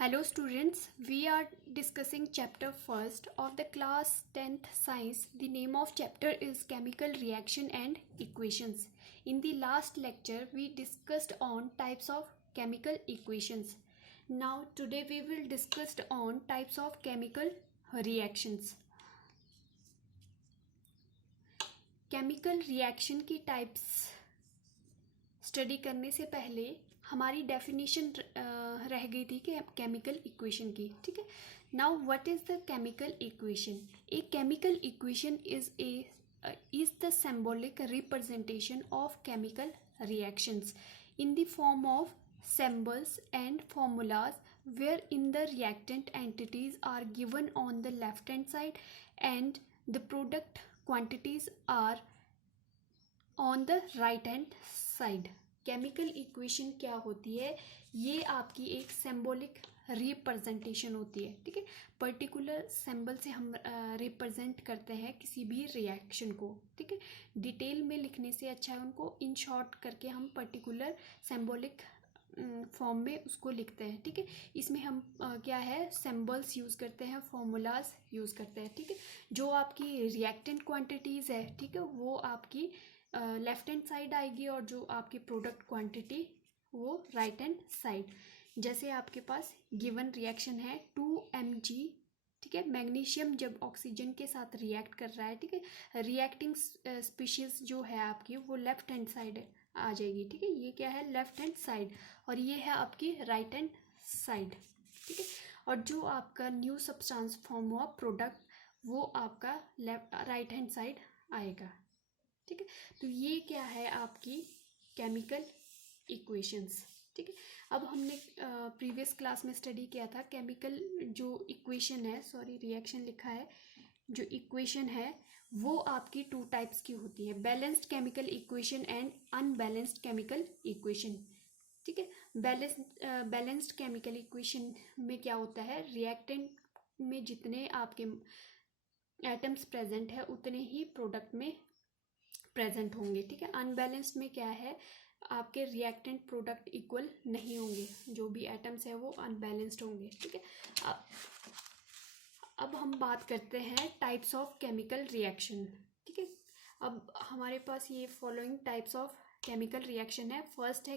Hello students, we are discussing chapter first of the class 10th science. The name of chapter is chemical reaction and equations. In the last lecture we discussed on types of chemical equations. Now today we will discuss on types of chemical reactions. Chemical reaction की types study करने से पहले हमारी definition रह गई थी कि chemical equation की. ठीक है. Now what is the chemical equation? A chemical equation is the symbolic representation of chemical reactions in the form of symbols and formulas wherein the reactant entities are given on the left hand side and the product quantities are on the right hand side. Chemical equation क्या होती है? ये आपकी एक symbolic representation होती है. ठीक है. पर्टिकुलर सिंबल से हम रिप्रेजेंट करते हैं किसी भी रिएक्शन को. ठीक है. डिटेल में लिखने से अच्छा है उनको इन शॉर्ट करके हम पर्टिकुलर सिंबॉलिक फॉर्म में उसको लिखते हैं. ठीक है. इसमें हम क्या है सिंबल्स यूज़ करते हैं, फॉर्मूलाज यूज़ करते हैं. ठीक है. जो आपकी रिएक्टेंट क्वांटिटीज़ है, ठीक है, वो आपकी लेफ्ट हैंड साइड आएगी और जो आपकी प्रोडक्ट क्वांटिटी वो राइट हैंड साइड. जैसे आपके पास गिवन रिएक्शन है 2 mg. ठीक है. मैग्नीशियम जब ऑक्सीजन के साथ रिएक्ट कर रहा है, ठीक है, रिएक्टिंग स्पीशीज जो है आपकी वो लेफ्ट हैंड साइड आ जाएगी. ठीक है. ये क्या है लेफ्ट हैंड साइड और ये है आपकी राइट हैंड साइड. ठीक है. और जो आपका न्यू सब्सटेंस फॉर्म हुआ प्रोडक्ट वो आपका राइट हैंड साइड आएगा. ठीक है. तो ये क्या है आपकी केमिकल इक्वेशंस. ठीक है. अब हमने प्रीवियस क्लास में स्टडी किया था केमिकल जो इक्वेशन है, सॉरी रिएक्शन लिखा है, जो इक्वेशन है वो आपकी 2 टाइप्स की होती है, balanced chemical equation and unbalanced chemical equation. ठीक है. बैलेंस्ड केमिकल इक्वेशन में क्या होता है, रिएक्टेंट में जितने आपके एटम्स प्रेजेंट है उतने ही प्रोडक्ट में प्रेजेंट होंगे. ठीक है. अनबैलेंस्ड में क्या है, आपके रिएक्टेंट प्रोडक्ट इक्वल नहीं होंगे, जो भी एटम्स है वो अनबैलेंस्ड होंगे. ठीक है. अब हम बात करते हैं टाइप्स ऑफ केमिकल रिएक्शन. ठीक है. अब हमारे पास ये following types of chemical reaction है. फर्स्ट है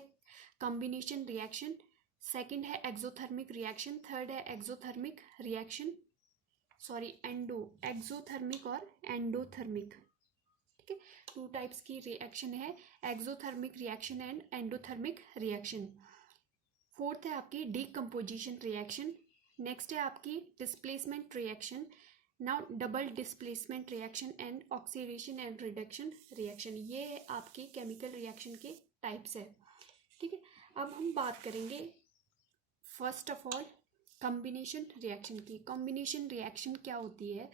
कॉम्बिनेशन रिएक्शन, सेकंड है एक्सोथर्मिक रिएक्शन, थर्ड है एक्सोथर्मिक रिएक्शन, सॉरी एक्सोथर्मिक और एंडोथर्मिक. ठीक है. 2 टाइप्स की रिएक्शन है, exothermic reaction and endothermic reaction. Fourth है आपकी डीकम्पोजिशन रिएक्शन. नेक्स्ट है आपकी displacement reaction. Now double displacement reaction and oxidation and reduction reaction. ये आपके केमिकल रिएक्शन के टाइप्स है. ठीक है. अब हम बात करेंगे first of all combination reaction की. कॉम्बिनेशन रिएक्शन क्या होती है?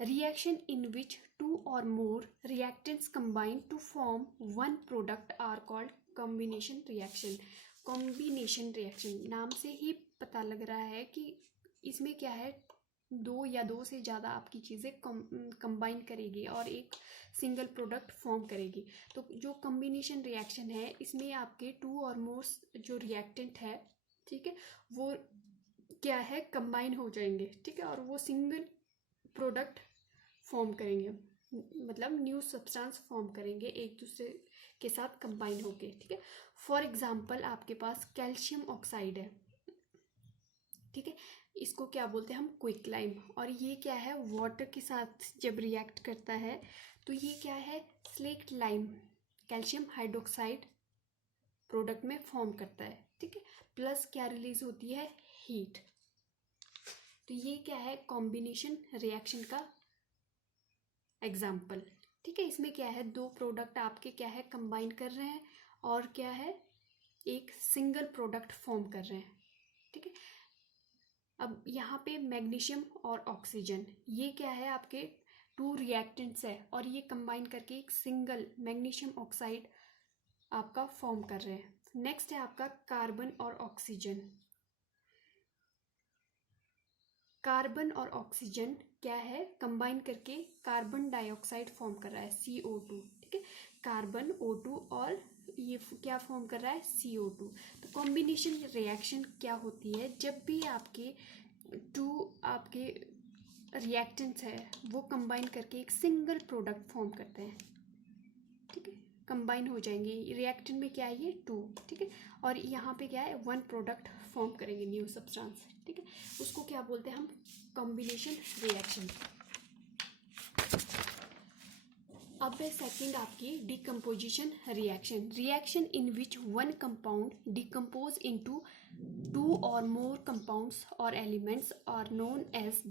Reaction in which 2 or more reactants combine to form one product are called combination reaction. Combination reaction नाम से ही पता लग रहा है कि इसमें क्या है, 2 या 2 से ज़्यादा आपकी चीज़ें कंबाइन करेगी और एक सिंगल प्रोडक्ट फॉर्म करेगी. तो जो कॉम्बिनेशन रिएक्शन है इसमें आपके 2 और मोर जो रिएक्टेंट है, ठीक है, वो क्या है कंबाइन हो जाएंगे. ठीक है. और वो सिंगल प्रोडक्ट फॉर्म करेंगे, मतलब न्यू सब्सटेंस फॉर्म करेंगे एक दूसरे के साथ कंबाइन होके. ठीक है. फॉर एग्जांपल आपके पास कैल्शियम ऑक्साइड है. ठीक है. इसको क्या बोलते हैं हम, क्विक लाइम. और ये क्या है, वाटर के साथ जब रिएक्ट करता है तो ये क्या है, slaked lime, calcium hydroxide product में फॉर्म करता है. ठीक है. प्लस क्या रिलीज होती है, हीट. तो ये क्या है, कॉम्बिनेशन रिएक्शन का एग्जाम्पल. ठीक है. इसमें क्या है, 2 प्रोडक्ट आपके क्या है कंबाइन कर रहे हैं और क्या है एक सिंगल प्रोडक्ट फॉर्म कर रहे हैं. ठीक है. अब यहाँ पे मैग्नीशियम और ऑक्सीजन, ये क्या है आपके 2 रिएक्टेंट्स है और ये कंबाइन करके एक सिंगल मैग्नीशियम ऑक्साइड आपका फॉर्म कर रहे हैं. नेक्स्ट है आपका कार्बन और ऑक्सीजन. कार्बन और ऑक्सीजन क्या है, कंबाइन करके कार्बन डाइऑक्साइड फॉर्म कर रहा है CO2, ठीक है। कार्बन O2 और ये क्या फॉर्म कर रहा है, CO2। तो कॉम्बिनेशन रिएक्शन क्या होती है, जब भी आपके आपके रिएक्टेंट्स है वो कंबाइन करके एक सिंगल प्रोडक्ट फॉर्म करते हैं, ठीक है, कंबाइन हो जाएंगे। रिएक्टेंट में क्या है, ये 2, ठीक है, और यहाँ पे क्या है, 1 प्रोडक्ट फॉर्म करेंगे, न्यू सब्सटेंस, ठीक है। उसको क्या बोलते हैं हम, कॉम्बिनेशन रिएक्शन। अब है सेकंड आपकी decomposition reaction in which one compound decompose into 2 और मोर कंपाउंड्स और elements are known as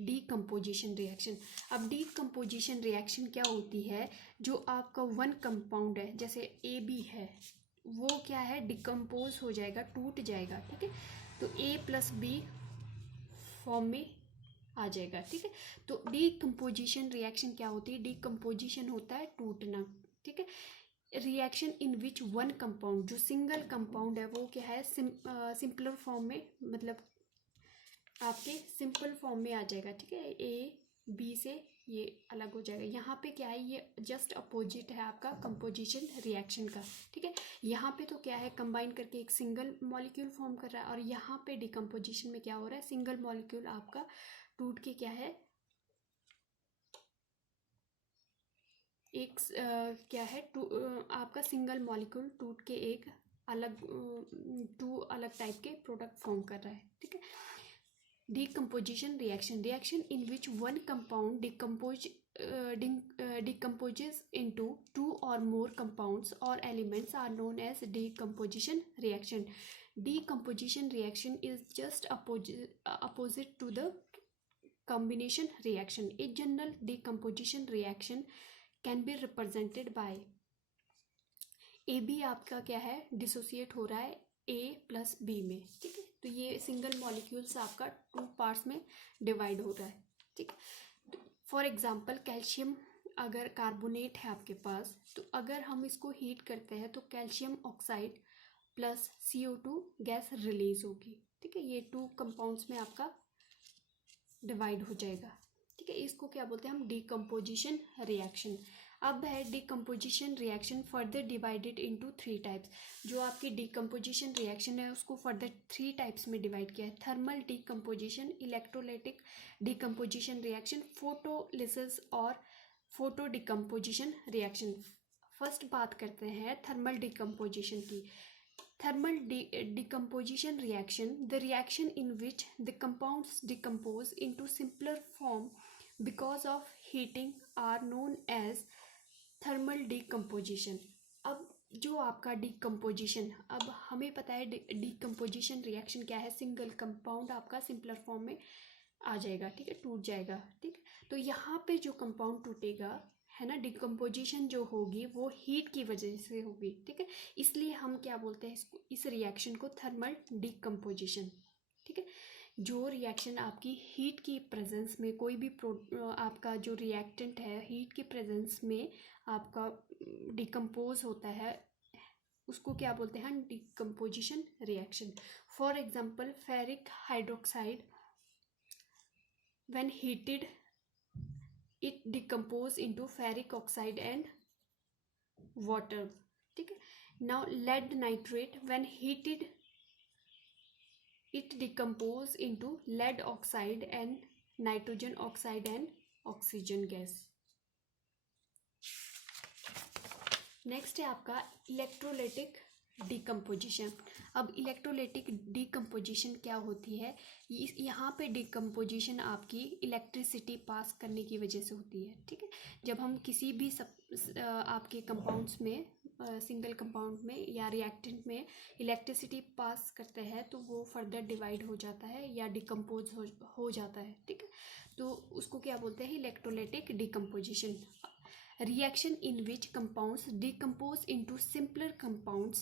decomposition reaction. अब डिकम्पोजिशन रिएक्शन क्या होती है, जो आपका 1 कंपाउंड है, जैसे AB है, वो क्या है, डिकम्पोज हो जाएगा, टूट जाएगा, ठीक है। तो A+B फॉर्म में आ जाएगा, ठीक है। तो डीकम्पोजिशन रिएक्शन क्या होती है, डीकम्पोजिशन होता है टूटना, ठीक है। Reaction in which one compound, जो सिंगल कंपाउंड है वो क्या है, सिंपलर फॉर्म में, मतलब आपके सिंपल फॉर्म में आ जाएगा, ठीक है। A B से ये अलग हो जाएगा। यहाँ पे क्या है, ये जस्ट अपोजिट है आपका कंपोजिशन रिएक्शन का, ठीक है। यहाँ पे तो क्या है, कंबाइन करके एक सिंगल मॉलिक्यूल फॉर्म कर रहा है, और यहाँ पे डिकम्पोजिशन में क्या हो रहा है, सिंगल मॉलिक्यूल आपका टूट के क्या है, एक क्या है, आपका सिंगल मॉलिक्यूल टूट के एक अलग 2 अलग टाइप के प्रोडक्ट फॉर्म कर रहा है, ठीक है। Decomposition reaction in which one compound decomposes into 2 or more compounds or elements are known as decomposition reaction. Decomposition reaction is just opposite to the combination reaction. A general decomposition reaction can be represented by AB आपका क्या है, dissociate हो रहा है A+B में, ठीक है। तो ये सिंगल मॉलिक्यूल्स आपका 2 पार्ट्स में डिवाइड हो रहा है, ठीक है। फॉर एग्जांपल कैल्शियम अगर कार्बोनेट है आपके पास, तो अगर हम इसको हीट करते हैं तो calcium oxide plus CO2 gas release होगी, ठीक है। ये 2 कंपाउंड्स में आपका डिवाइड हो जाएगा, ठीक है। इसको क्या बोलते हैं हम, डिकम्पोजिशन रिएक्शन। अब है decomposition reaction further divided into 3 types. जो आपकी डिकम्पोजिशन रिएक्शन है उसको फर्दर 3 टाइप्स में डिवाइड किया है, thermal decomposition, electrolytic decomposition reaction, photolysis और फोटो डिकम्पोजिशन रिएक्शन। फर्स्ट बात करते हैं थर्मल डिकम्पोजिशन की। Thermal decomposition reaction, the reaction in which the compounds decompose into simpler form because of heating are known as thermal decomposition. अब जो आपका decomposition, अब हमें पता है डिकम्पोजिशन रिएक्शन क्या है, सिंगल कंपाउंड आपका सिंपलर फॉर्म में आ जाएगा, ठीक है, टूट जाएगा, ठीक। तो यहाँ पे जो कंपाउंड टूटेगा है ना, डिकम्पोजिशन जो होगी वो हीट की वजह से होगी, ठीक है। इसलिए हम क्या बोलते हैं इसको, इस रिएक्शन को थर्मल डिकम्पोजिशन, ठीक है। जो रिएक्शन आपकी हीट की प्रेजेंस में, कोई भी आपका जो रिएक्टेंट है हीट की प्रेजेंस में आपका डिकम्पोज होता है, उसको क्या बोलते हैं, decomposition reaction. For example ferric hydroxide when heated it decompose into ferric oxide and water, ठीक है। now lead nitrate when heated it decompose into lead oxide and nitrogen oxide and oxygen gas। Next है आपका electrolytic decomposition. अब electrolytic decomposition क्या होती है, यहाँ पे डिकम्पोजिशन आपकी इलेक्ट्रिसिटी पास करने की वजह से होती है, ठीक है। जब हम किसी भी आपके कंपाउंड्स में, सिंगल कंपाउंड में या रिएक्टेंट में इलेक्ट्रिसिटी पास करते हैं तो वो फर्दर डिवाइड हो जाता है या डिकम्पोज हो जाता है, ठीक है। तो उसको क्या बोलते हैं, electrolytic decomposition. Reaction in which compounds decompose into simpler compounds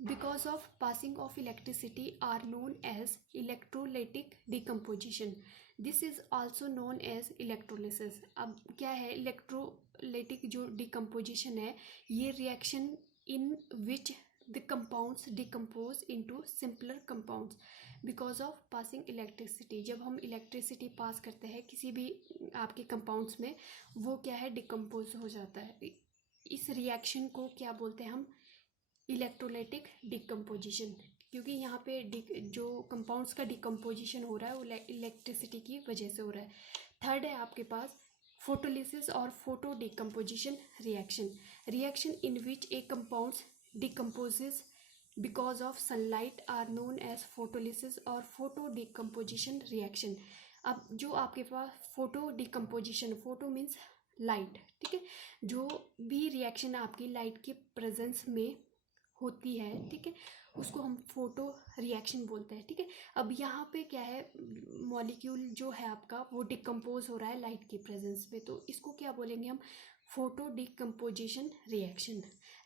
because of passing of electricity are known as electrolytic decomposition. This is also known as electrolysis. अब क्या है, इलेक्ट्रोलाइटिक जो डिकम्पोजिशन है, ये reaction in which the compounds decompose into simpler compounds because of passing electricity. जब हम electricity pass करते हैं किसी भी आपके कंपाउंड्स में, वो क्या है, डिकम्पोज हो जाता है। इस रिएक्शन को क्या बोलते हैं हम, इलेक्ट्रोलाइटिक डिकम्पोजिशन, क्योंकि यहाँ पे जो कंपाउंड्स का डिकम्पोजिशन हो रहा है वो इलेक्ट्रिसिटी की वजह से हो रहा है। थर्ड है आपके पास फोटोलिसिस और photo decomposition reaction in which a compounds decomposes because of sunlight are known as photolysis और फोटो डिकम्पोजिशन रिएक्शन। अब जो आपके पास photo decomposition, photo means light, ठीक है, जो भी रिएक्शन आपकी लाइट के प्रेजेंस में होती है, ठीक है, उसको हम फोटो रिएक्शन बोलते हैं, ठीक है। अब यहाँ पे क्या है, मॉलिक्यूल जो है आपका वो डिकम्पोज हो रहा है लाइट के प्रेजेंस में, तो इसको क्या बोलेंगे हम, photo decomposition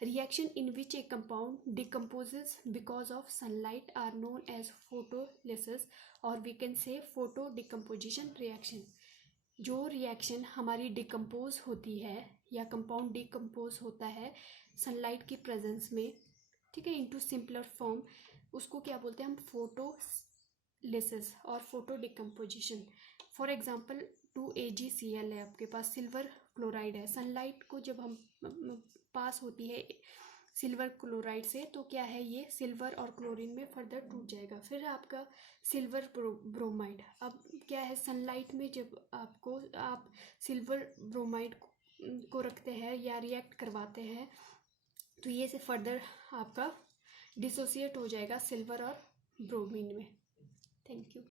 reaction in which a compound decomposes because of sunlight are known as photolysis और we can say photo decomposition reaction. जो रिएक्शन हमारी डिकम्पोज होती है या कंपाउंड डिकम्पोज होता है सनलाइट की प्रेजेंस में, ठीक है, इनटू सिंपलर फॉर्म, उसको क्या बोलते हैं हम, फोटोलिसिस और photo decomposition. For example 2AgCl है आपके पास, सिल्वर क्लोराइड है। सनलाइट को जब हम पास होती है सिल्वर क्लोराइड से, तो क्या है, ये सिल्वर और क्लोरीन में फर्दर टूट जाएगा। फिर आपका सिल्वर ब्रोमाइड, अब क्या है, सनलाइट में जब आप सिल्वर ब्रोमाइड को रखते हैं या रिएक्ट करवाते हैं, तो ये से फर्दर आपका डिसोसिएट हो जाएगा सिल्वर और ब्रोमीन में। Thank you.